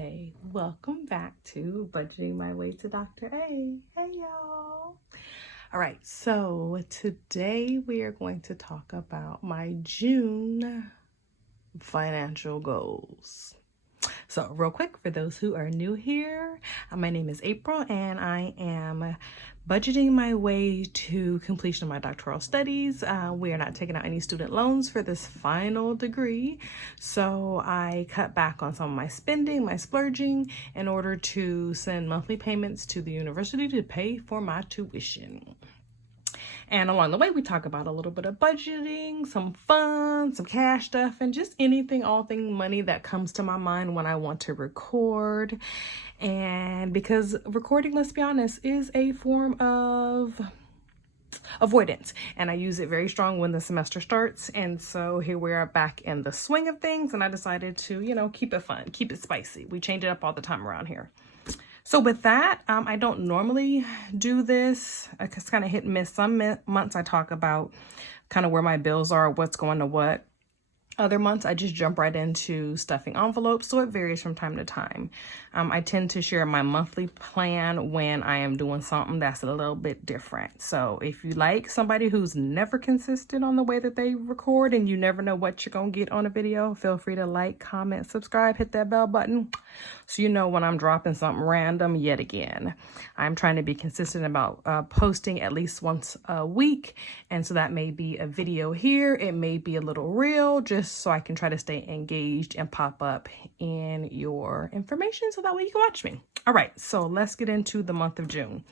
Hey, welcome back to Budgeting My Way to Dr. A. Hey, y'all. All right, so today we are going to talk about my June financial goals. So real quick, for those who are new here, my name is April and I am budgeting my way to completion of my doctoral studies. We are not taking out any student loans for this final degree. So I cut back on some of my spending, my splurging, in order to send monthly payments to the university to pay for my tuition. And along the way, we talk about a little bit of budgeting, some fun, some cash stuff, and just anything, all thing money that comes to my mind when I want to record. And because recording, let's be honest, is a form of avoidance, and I use it very strong when the semester starts. And so here we are back in the swing of things, and I decided to, keep it fun, keep it spicy. We change it up all the time around here. So with that, I don't normally do this. It's kind of hit and miss. Some months I talk about kind of where my bills are, what's going to what. Other months I just jump right into stuffing envelopes, so it varies from time to time. I tend to share my monthly plan when I am doing something that's a little bit different. So if you like somebody who's never consistent on the way that they record and you never know what you're going to get on a video, feel free to like, comment, subscribe, hit that bell button so you know when I'm dropping something random yet again. I'm trying to be consistent about posting at least once a week, and so that may be a video here, it may be a little reel, just so I can try to stay engaged and pop up in your information so that way you can watch me. All right, so let's get into the month of June.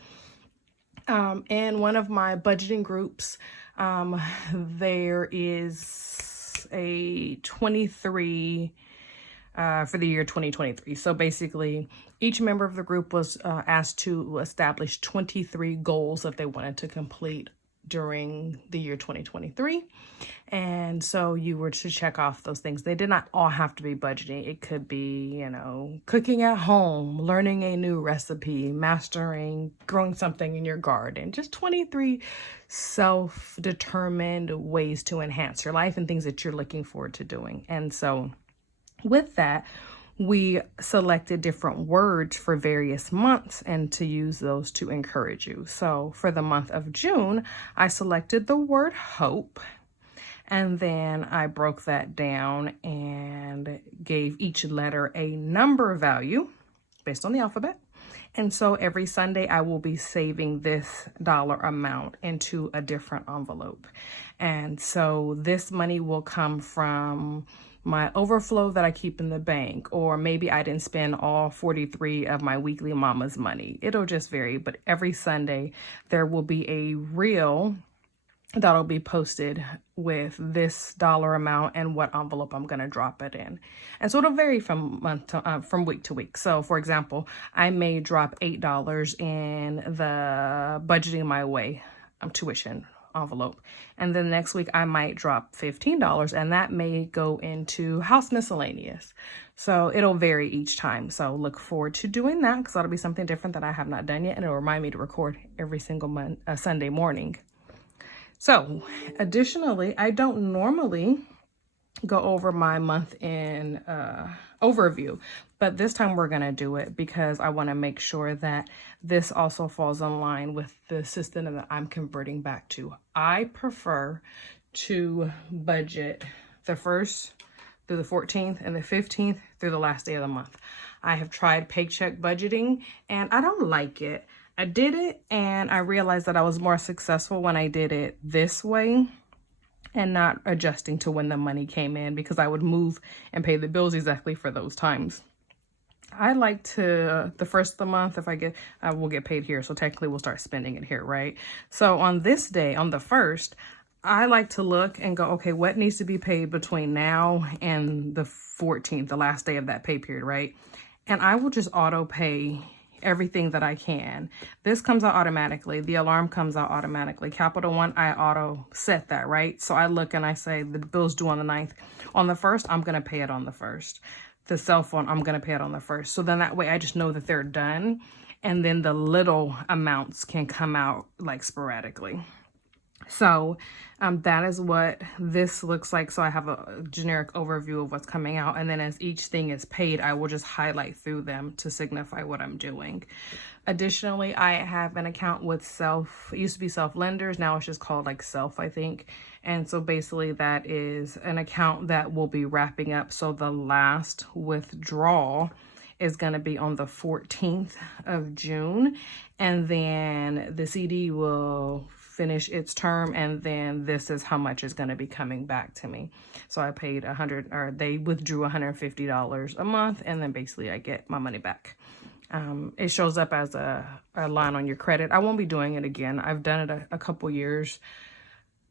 In one of my budgeting groups, there is a 23 for the year 2023. So basically, each member of the group was asked to establish 23 goals that they wanted to complete during the year 2023. And so you were to check off those things. They did not all have to be budgeting. It could be, cooking at home, learning a new recipe, mastering, growing something in your garden, just 23 self-determined ways to enhance your life and things that you're looking forward to doing. And so with that, we selected different words for various months and to use those to encourage you. So for the month of June, I selected the word hope, and then I broke that down and gave each letter a number value based on the alphabet. And so every Sunday I will be saving this dollar amount into a different envelope. And so this money will come from my overflow that I keep in the bank, or maybe I didn't spend all 43 of my weekly mama's money. It'll just vary, but every Sunday there will be a reel that'll be posted with this dollar amount and what envelope I'm going to drop it in. And so it'll vary from week to week. So for example, I may drop $8 in the budgeting my way tuition envelope, and then next week I might drop $15, and that may go into house miscellaneous. So it'll vary each time. So look forward to doing that, because that'll be something different that I have not done yet, and it'll remind me to record every single Sunday morning. So additionally, I don't normally go over my month in overview, but this time we're going to do it because I want to make sure that this also falls in line with the system that I'm converting back to. I prefer to budget the 1st through the 14th and the 15th through the last day of the month. I have tried paycheck budgeting and I don't like it. I did it and I realized that I was more successful when I did it this way and not adjusting to when the money came in, because I would move and pay the bills exactly for those times. I like to, the first of the month, if I will get paid here. So technically we'll start spending it here, right? So on this day, on the 1st, I like to look and go, okay, what needs to be paid between now and the 14th, the last day of that pay period, right? And I will just auto pay everything that I can. This comes out automatically. The alarm comes out automatically. Capital One, I auto set that, right? So I look and I say the bill's due on the 9th. On the 1st, I'm going to pay it on the 1st. The cell phone, I'm going to pay it on the 1st. So then that way I just know that they're done. And then the little amounts can come out like sporadically. So that is what this looks like. So I have a generic overview of what's coming out. And then as each thing is paid, I will just highlight through them to signify what I'm doing. Additionally, I have an account with Self. It used to be Self Lenders. Now it's just called like Self, I think. And so basically that is an account that will be wrapping up. So the last withdrawal is going to be on the 14th of June. And then the CD will finish its term, and then this is how much is going to be coming back to me. So I paid they withdrew $150 a month, and then basically I get my money back. It shows up as a line on your credit. I won't be doing it again. I've done it a couple years,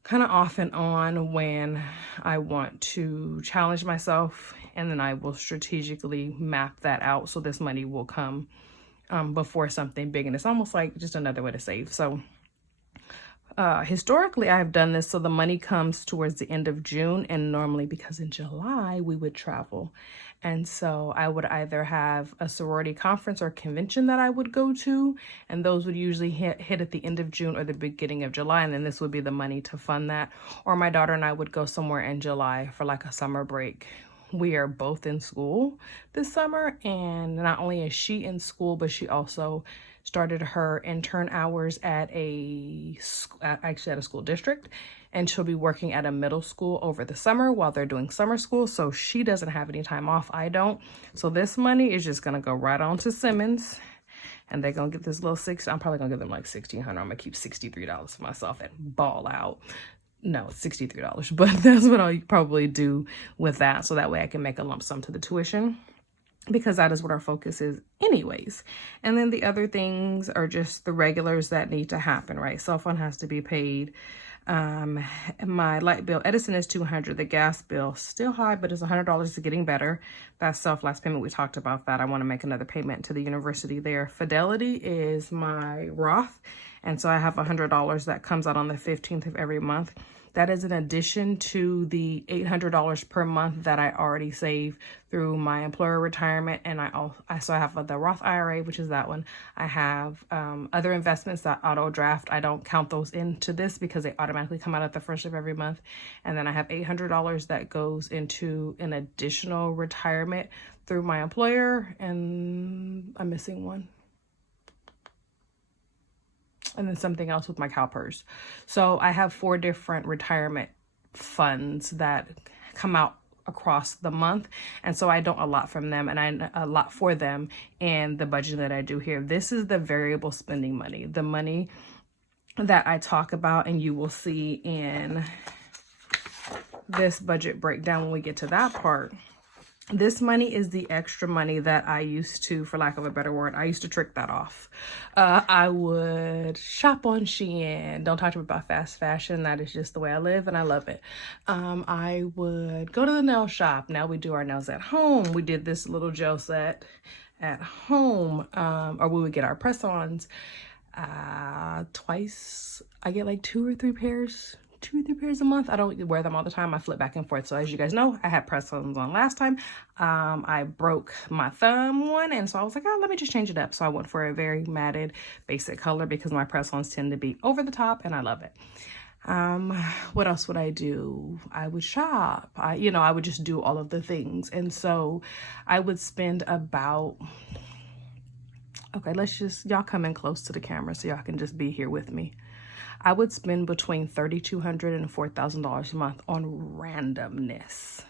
kind of off and on, when I want to challenge myself, and then I will strategically map that out so this money will come before something big, and it's almost like just another way to save. So historically, I've done this so the money comes towards the end of June, and normally because in July we would travel. And so I would either have a sorority conference or convention that I would go to, and those would usually hit at the end of June or the beginning of July, and then this would be the money to fund that. Or my daughter and I would go somewhere in July for like a summer break. We are both in school this summer, and not only is she in school, but she also started her intern hours at a school district, and she'll be working at a middle school over the summer while they're doing summer school. So she doesn't have any time off. I don't. So this money is just going to go right on to Simmons, and they're going to get this little I'm probably going to give them like $1,600. I'm going to keep $63 for myself and ball out. No, it's $63, but that's what I'll probably do with that. So that way I can make a lump sum to the tuition, because that is what our focus is anyways. And then the other things are just the regulars that need to happen, right? Cell phone has to be paid. My light bill, Edison, is $200. The gas bill, still high, but it's $100. It's getting better. That's Self last payment. We talked about that. I want to make another payment to the university there. Fidelity is my Roth. And so I have $100 that comes out on the 15th of every month. That is in addition to the $800 per month that I already save through my employer retirement. And I have the Roth IRA, which is that one. I have other investments that auto draft. I don't count those into this because they automatically come out at the first of every month. And then I have $800 that goes into an additional retirement through my employer. And I'm missing one. And then something else with my CalPERS. So I have 4 different retirement funds that come out across the month. And so I don't allot from them, and I allot for them in the budget that I do here. This is the variable spending money, the money that I talk about, and you will see in this budget breakdown when we get to that part. This money is the extra money that I used to, for lack of a better word, I used to trick that off. I would shop on Shein. Don't talk to me about fast fashion. That is just the way I live, and I love it. I would go to the nail shop. Now we do our nails at home. We did this little gel set at home, or we would get our press-ons twice. I get like 2 or 3 pairs a month. I don't wear them all the time. I flip back and forth. So as you guys know, I had press-ons on last time. I broke my thumb one, and so I was like, oh, let me just change it up. So I went for a very matted basic color because my press-ons tend to be over the top, and I love it. What else would I do? I would shop. I would just do all of the things. And so I would spend about, okay, y'all come in close to the camera so y'all can just be here with me. I would spend between $3,200 and $4,000 a month on randomness.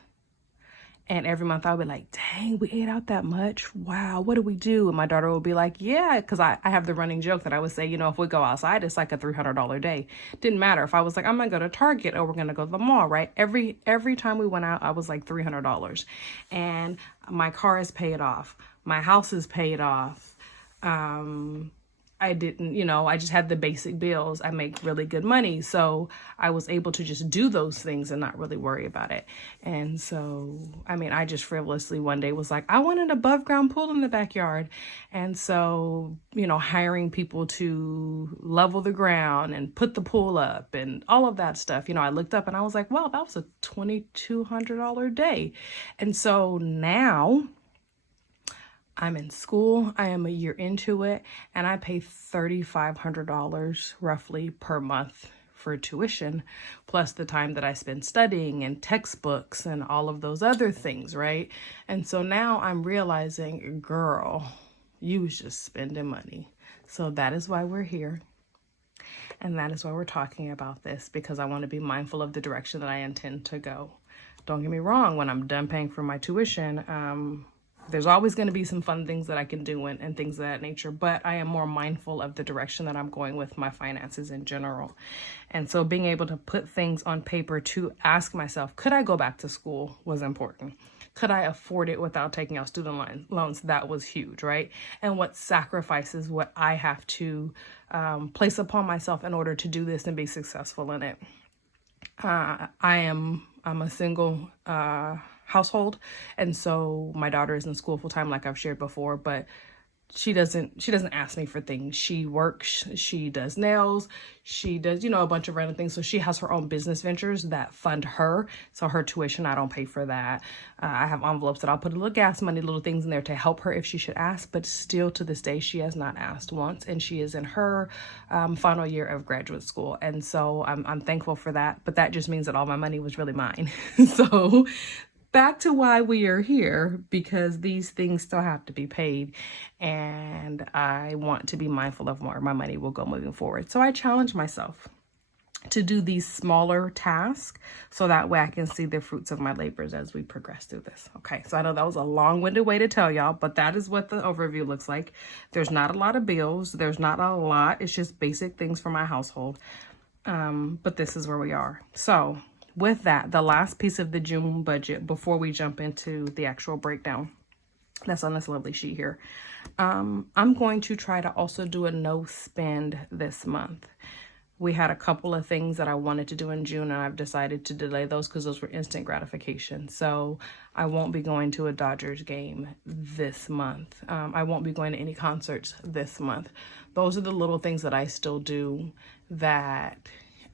And every month I would be like, dang, we ate out that much. Wow, what do we do? And my daughter would be like, yeah, because I have the running joke that I would say, if we go outside, it's like a $300 day. Didn't matter. If I was like, I'm going to go to Target, or we're going to go to the mall, right? Every time we went out, I was like $300. And my car is paid off. My house is paid off. I didn't, I just had the basic bills. I make really good money. So I was able to just do those things and not really worry about it. And so, I just frivolously one day was like, I want an above ground pool in the backyard. And so, hiring people to level the ground and put the pool up and all of that stuff. I looked up and I was like, wow, that was a $2,200 day. And so now I'm in school. I am a year into it, and I pay $3,500 roughly per month for tuition, plus the time that I spend studying and textbooks and all of those other things, right? And so now I'm realizing, girl, you was just spending money. So that is why we're here. And that is why we're talking about this, because I want to be mindful of the direction that I intend to go. Don't get me wrong, when I'm done paying for my tuition, there's always going to be some fun things that I can do and things of that nature, but I am more mindful of the direction that I'm going with my finances in general. And so being able to put things on paper to ask myself, could I go back to school, was important. Could I afford it without taking out student loans? That was huge, right? And what sacrifices would I have to place upon myself in order to do this and be successful in it? I'm a single household, and so my daughter is in school full time, like I've shared before, but she doesn't ask me for things. She works, she does nails, she does, a bunch of random things. So she has her own business ventures that fund her. So her tuition, I don't pay for that. I have envelopes that I'll put a little gas money, little things in there to help her if she should ask, but still to this day, she has not asked once, and she is in her final year of graduate school. And so I'm thankful for that, but that just means that all my money was really mine. So back to why we are here, because these things still have to be paid, and I want to be mindful of where my money will go moving forward. So I challenge myself to do these smaller tasks so that way I can see the fruits of my labors as we progress through this. Okay, so I know that was a long-winded way to tell y'all, but that is what the overview looks like. There's not a lot of bills. There's not a lot. It's just basic things for my household. But this is where we are. So with that, the last piece of the June budget before we jump into the actual breakdown that's on this lovely sheet here, I'm going to try to also do a no spend this month. We had a couple of things that I wanted to do in June, and I've decided to delay those because those were instant gratification. So I won't be going to a Dodgers game this month. I won't be going to any concerts this month. Those are the little things that I still do that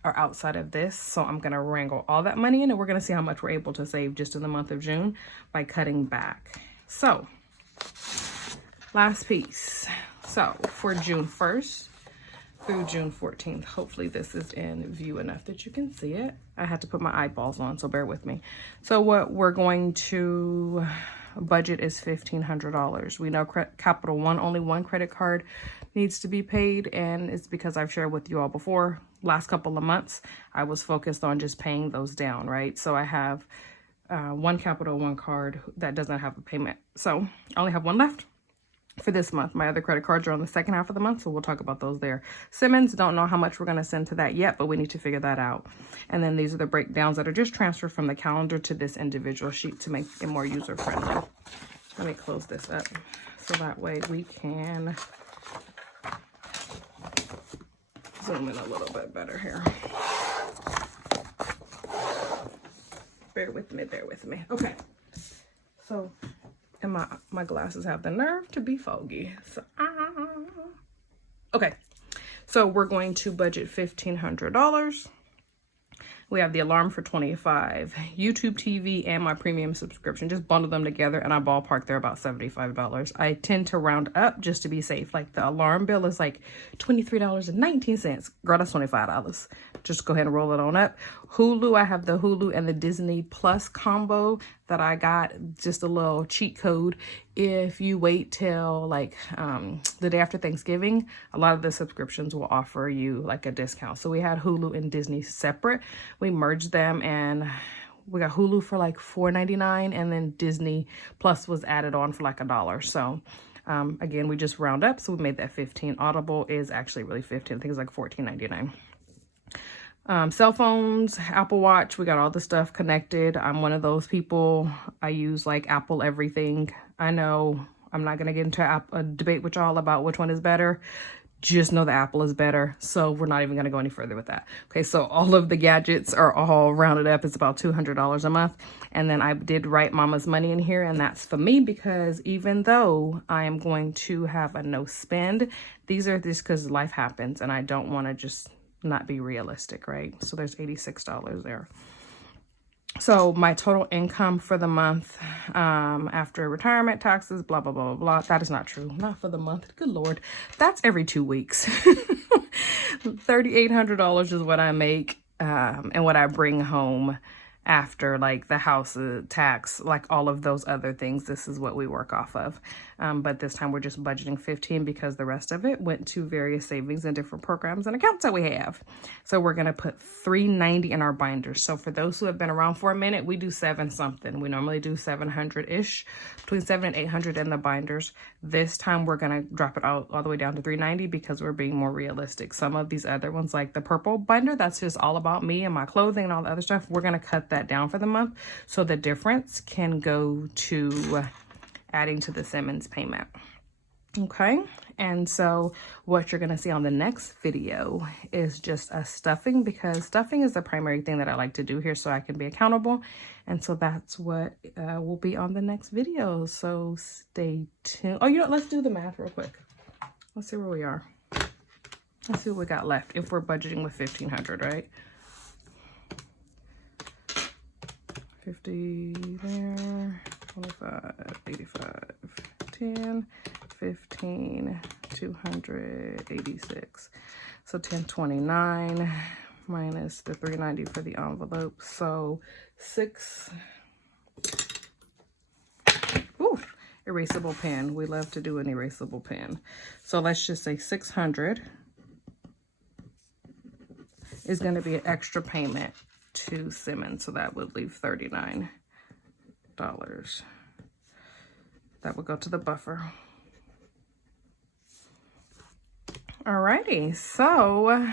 are outside of this. So I'm going to wrangle all that money in, and we're going to see how much we're able to save just in the month of June by cutting back. So last piece. So for June 1st through June 14th, hopefully this is in view enough that you can see it. I had to put my eyeballs on, so bear with me. So what we're going to budget is $1,500. We know Capital One, only one credit card needs to be paid, and it's because I've shared with you all before, last couple of months, I was focused on just paying those down, right? So I have one Capital One card that doesn't have a payment. So I only have one left for this month. My other credit cards are on the second half of the month, so we'll talk about those there. Simmons, don't know how much we're going to send to that yet, but we need to figure that out. And then these are the breakdowns that are just transferred from the calendar to this individual sheet to make it more user-friendly. Let me close this up so that way we can zoom in a little bit better here. Bear with me. Okay. So, and my glasses have the nerve to be foggy. So, okay. So we're going to budget $1,500. We have the alarm for $25, YouTube TV, and my premium subscription. Just bundle them together, and I ballpark they're about $75. I tend to round up just to be safe. Like the alarm bill is like $23.19. Girl, that's $25. Just go ahead and roll it on up. Hulu, I have the Hulu and the Disney Plus combo that I got, just a little cheat code. If you wait till like the day after Thanksgiving, a lot of the subscriptions will offer you like a discount. So we had Hulu and Disney separate. We merged them, and we got Hulu for like $4.99, and then Disney Plus was added on for like $1. So again, we just round up, so we made that 15. Audible is actually really 15. I think it's like $14.99. Cell phones, Apple Watch, we got all the stuff connected. I'm one of those people. I use like Apple everything. I know I'm not going to get into a debate with y'all about which one is better. Just know the Apple is better. So we're not even going to go any further with that. Okay, so all of the gadgets are all rounded up. It's about $200 a month. And then I did write Mama's Money in here, and that's for me because even though I am going to have a no spend, these are just because life happens, and I don't want to just not be realistic, right? So there's $86 there. So my total income for the month after retirement taxes, blah, blah, blah, blah, blah. That is not true. Not for the month. Good Lord. That's every 2 weeks. $3,800 is what I make and what I bring home after like the house tax, like all of those other things. This is what we work off of. But this time we're just budgeting 15 because the rest of it went to various savings and different programs and accounts that we have. So we're going to put $390 in our binders. So for those who have been around for a minute, we do 7 something. We normally do 700-ish, between 700 and 800 in the binders. This time we're going to drop it all the way down to $390 because we're being more realistic. Some of these other ones, like the purple binder, that's just all about me and my clothing and all the other stuff. We're going to cut that down for the month so the difference can go to adding to the Simmons payment. Okay, and so what you're going to see on the next video is just a stuffing, because stuffing is the primary thing that I like to do here so I can be accountable. And so that's what will be on the next video. So stay tuned. Oh, you know, let's do the math real quick. Let's see where we are. Let's see what we got left if we're budgeting with 1,500, right? 50 there, 25, 85, 10, 15, 286. So 1029 minus the 390 for the envelope. So 6. Ooh, erasable pen. We love to do an erasable pen. So let's just say 600 is going to be an extra payment to Simmons, so that would leave $39. That would go to the buffer. Alrighty, so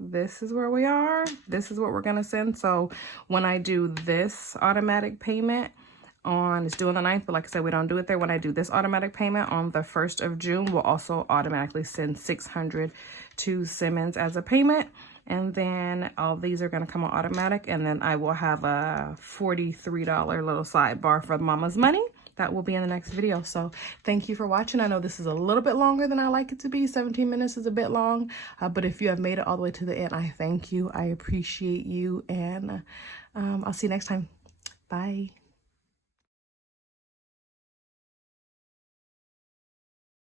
this is where we are. This is what we're gonna send. So when I do this automatic payment on, it's due on the 9th, but like I said, we don't do it there. When I do this automatic payment on the 1st of June, we'll also automatically send $600 to Simmons as a payment. And then all these are going to come on automatic. And then I will have a $43 little sidebar for Mama's Money. That will be in the next video. So thank you for watching. I know this is a little bit longer than I like it to be. 17 minutes is a bit long. But if you have made it all the way to the end, I thank you. I appreciate you. And I'll see you next time. Bye.